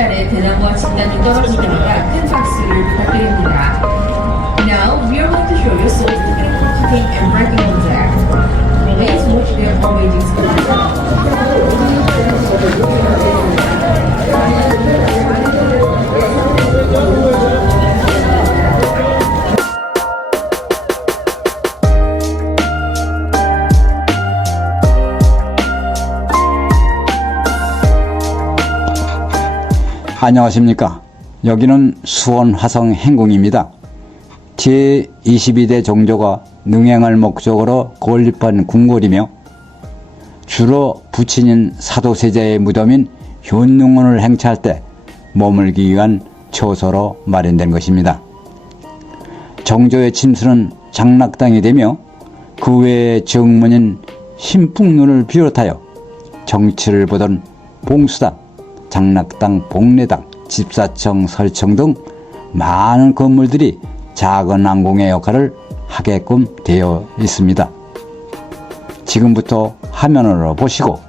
오늘날의 대나무와 진단이 떨어지니까 큰 박수를 부탁드립니다. Now, we are going to show you sold technical cutting and breaking on deck. Please watch their amazing 안녕하십니까. 여기는 수원 화성 행궁입니다. 제22대 정조가 능행을 목적으로 건립한 궁궐이며 주로 부친인 사도세자의 무덤인 현능원을 행차할 때 머물기 위한 처소로 마련된 것입니다. 정조의 침수는 장락당이 되며 그 외의 정문인 신풍루를 비롯하여 정치를 보던 봉수당, 장락당, 복례당, 집사청, 설청 등 많은 건물들이 작은 항공의 역할을 하게끔 되어 있습니다. 지금부터 화면으로 보시고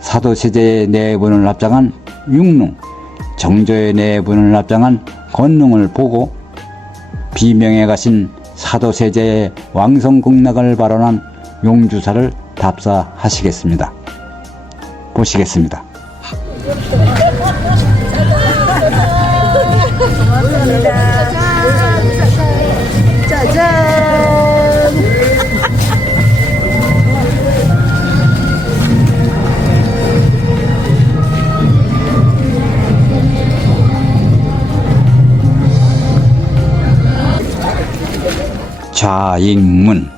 사도세제의 내분을 합장한 육릉, 정조의 내분을 합장한 건릉을 보고 비명에 가신 사도세제의 왕성극락을 발언한 용주사를 답사하시겠습니다. 보시겠습니다. 좌익문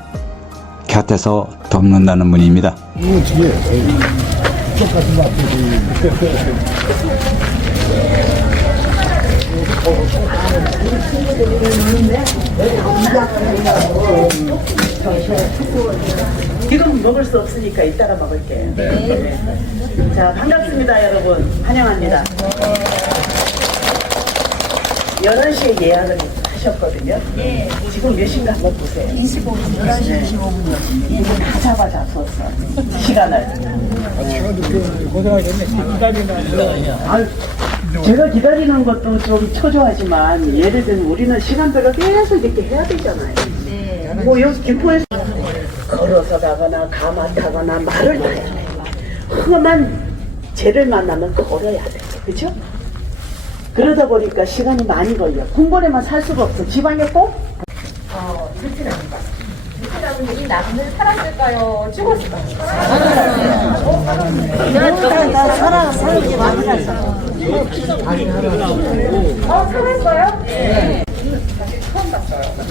곁에서 덮는다는 문입니다. 지금 먹을 수 없으니까 이따가 먹을게요. 네. 자, 반갑습니다, 여러분. 환영합니다. 11시에 예약을 하셨거든요. 지금 몇 시인가 한번 보세요. 25분, 11시 25분이요. 이거 다 잡아 잡수었어. 시간을. 아유, 제가 기다리는 것도 좀 초조하지만 예를 들면 우리는 시간대가 계속 이렇게 해야 되잖아요. 뭐 여기 김포에서 걸어서 가거나 가마 타거나 말을 타야 돼. 험한 죄를 만나면 걸어야 돼. 그죠? 그러다 보니까 시간이 많이 걸려. 궁궐에만 살 수가 없어. 지방에 꼭이 남들 살았을까요? 죽었을까요? 어, 살았어요? 네.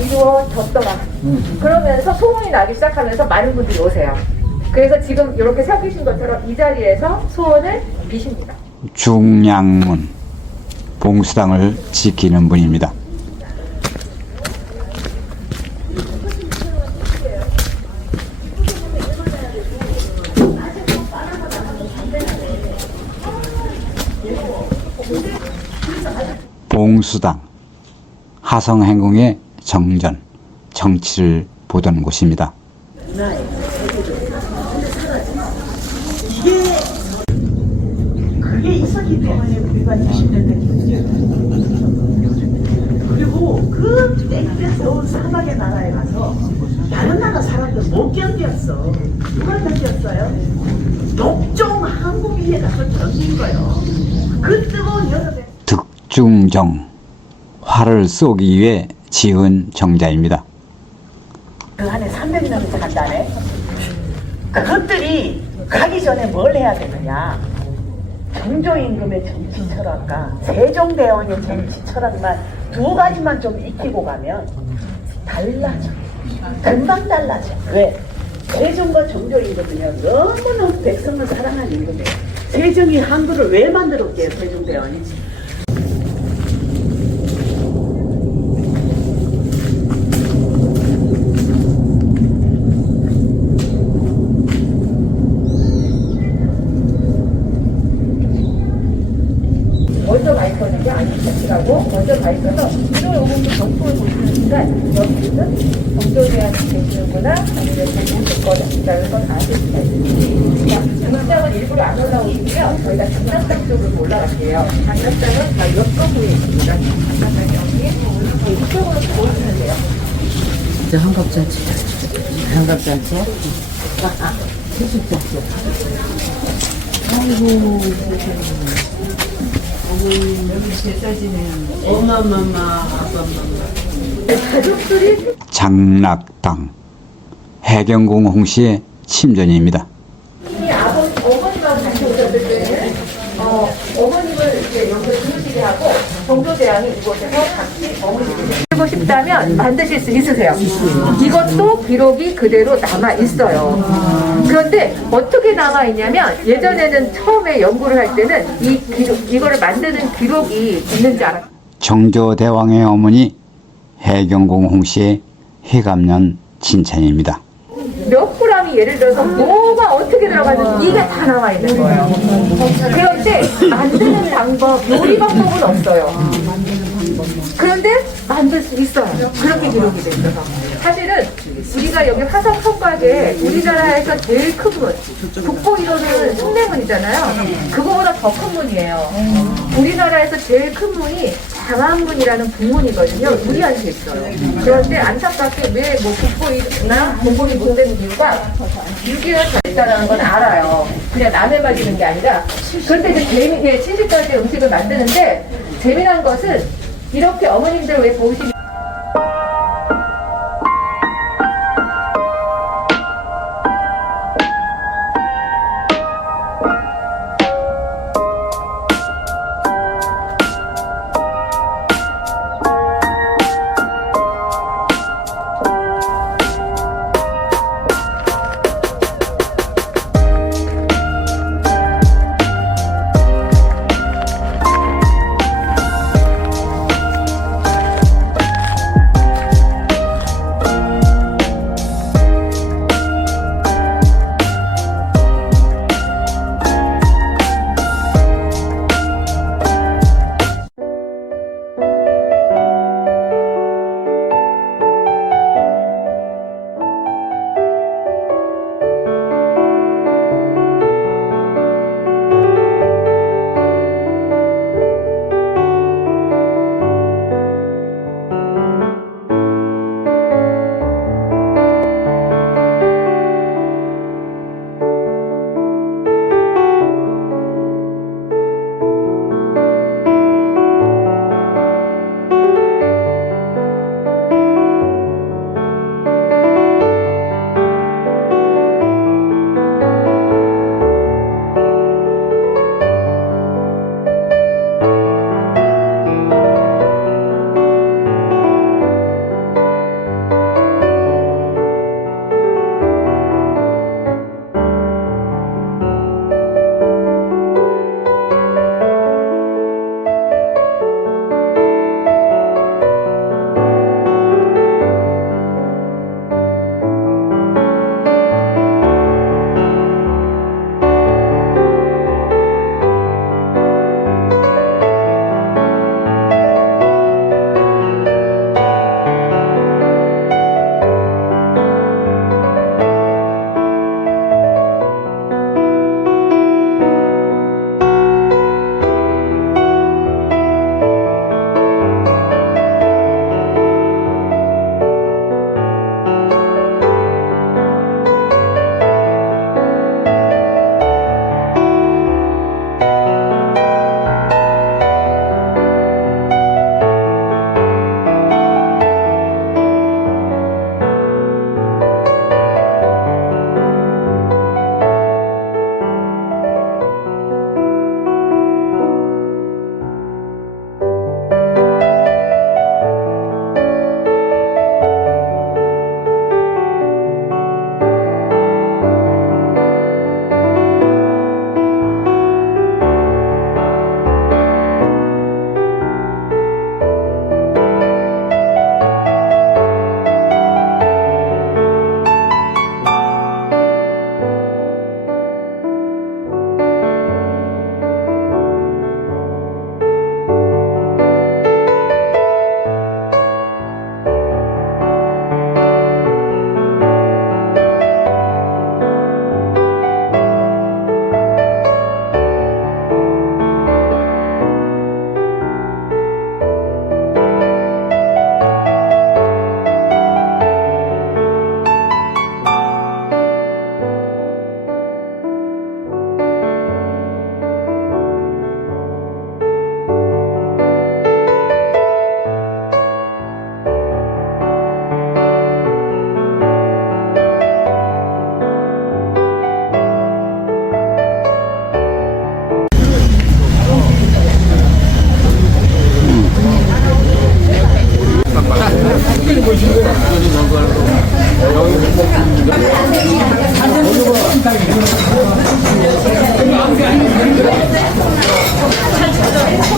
이루어졌더라. 그러면서 소문이 나기 시작하면서 많은 분들이 오세요. 그래서 지금 이렇게 서 계신 것처럼 이 자리에서 소원을 비십니다. 중량문 봉수당을 지키는 분입니다. 봉수당 하성행궁의 정전 정치를 보던 곳입니다. 그게 있었기 때문에 우리가 20년대 그리고 그 땡볕 더운 사막의 나라에 가서 다른 나라 사람들 못 견뎠어. 누가 견뎠어요? 독종 항공기에 가서 견딘 거예요. 그 뜨거운 여름에 득중정 화를 쏘기 위해 지은 정자입니다. 그 안에 300명이 간다네. 그것들이 가기 전에 뭘 해야 되느냐? 정조임금의 정치 철학과 세종대왕의 정치 철학만 두 가지만 좀 익히고 가면 달라져. 금방 달라져. 왜? 세종과 정조임금은요 너무너무 백성을 사랑하는 임금이에요. 세종이 한글을 왜 만들었게요? 세종대왕이 먼저 가 있거든요. 안전장치라고 먼저 가 있어서 이걸 오면서 정보를 보시는 순간 여기는 정조대학이 계시는구나 아니면 공부 거다라는 걸 아실 수가 있습니다. 장난장은 일부러 안 올라오시고요. 저희가 장난장 쪽으로 올라갈게요. 장난장은 다 옆쪽 부에 있습니다. 장난장이 여기 이쪽으로 보시면 돼요. 저 한갑잔치. 한갑잔치? 장락당 해경궁 홍씨의 침전입니다. 어, 어머님을 이제 여기서 주무시게 하고 정조대왕이 이곳에서 같이 어머니를 싶다면 만드실 수 있으세요. 이것도 기록이 그대로 남아 있어요. 그런데 어떻게 남아 있냐면 예전에는 처음에 연구를 할 때는 이 기록, 이거를 만드는 기록이 있는지 알았어요. 정조대왕의 어머니 해경궁 홍씨의 해감년 친찬입니다. 몇 그램이 예를 들어서 뭐가 어떻게 들어가는지 이게 다 나와 있는 거예요. 그런데 만드는 방법, 요리 방법은 없어요. 그런데 만들 수 있어요. 그렇게 기록이 돼 있어서. 사실은 우리가 여기 화성 성곽에 우리나라에서 제일 큰 문, 북부 1호는 숭례문이잖아요. 그거보다 더 큰 문이에요. 우리나라에서 제일 큰 문이 장안문이라는 북문이거든요. 우리한테 있어요. 그런데 안타깝게 왜 뭐 북부 1호나 동문이 못 되는 이유가 유기가 잘 있다는 건 알아요. 그냥 남의 말 듣는 게 아니라. 그런데 이제 재미있게 70가지 음식을 만드는데 재미난 것은 이렇게 어머님들 왜 보시면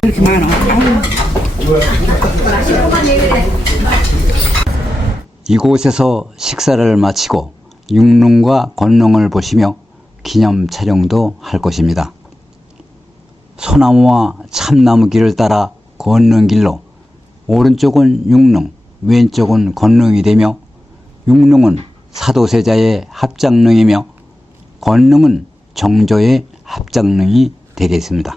이렇게 많아. 이곳에서 식사를 마치고 육릉과 권릉을 보시며 기념 촬영도 할 것입니다. 소나무와 참나무 길을 따라 걷는 길로 오른쪽은 육릉, 왼쪽은 권릉이 되며 육릉은 사도세자의 합장릉이며 건릉은 정조의 합장릉이 되겠습니다.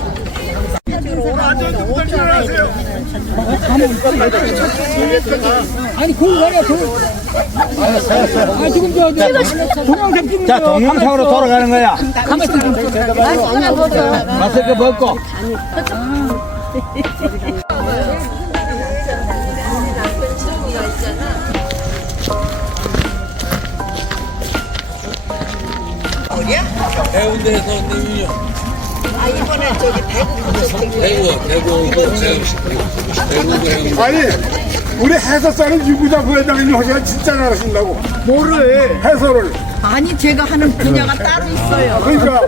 자 동영상으로 돌아가는 거야. 마스크 벗고. 해운대에서 언니. 아 이번에 저기 대구 대구 대구 대구 대구. 아니 우리 해설사는 유구자 부회장님이 하시면 진짜 잘하신다고. 뭐를 해설을? 아니 제가 하는 분야가 따로 있어요. 그러니까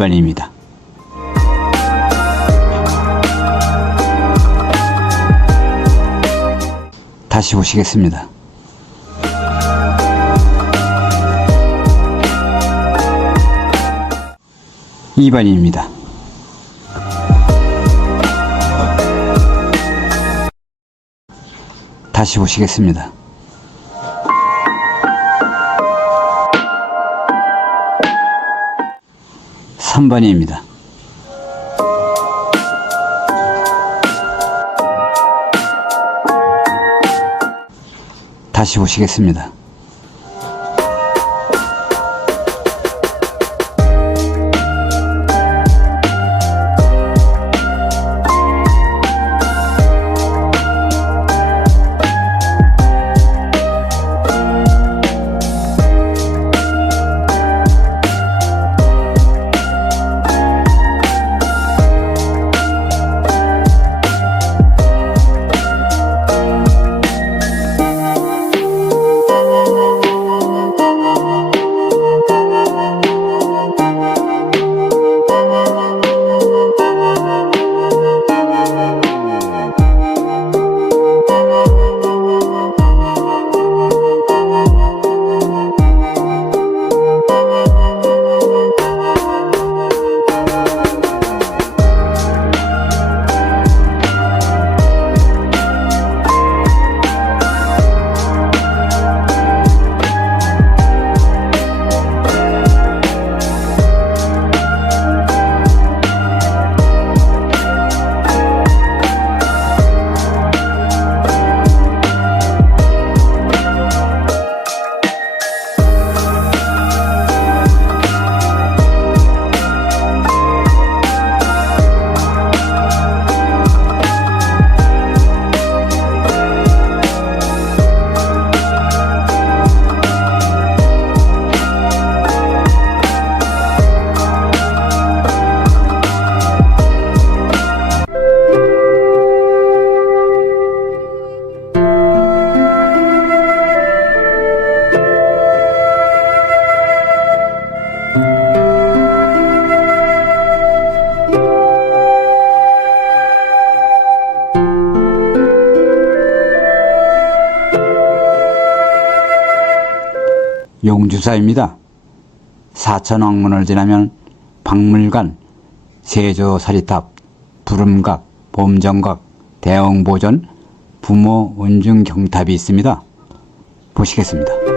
일반입니다. 다시 보시겠습니다. 이반입니다 다시 보시겠습니다. 3번입니다. 다시 보시겠습니다. 용주사입니다. 사천왕문을 지나면 박물관, 세조서리탑, 부름각, 봄정각, 대흥보전, 부모 은중경탑이 있습니다. 보시겠습니다.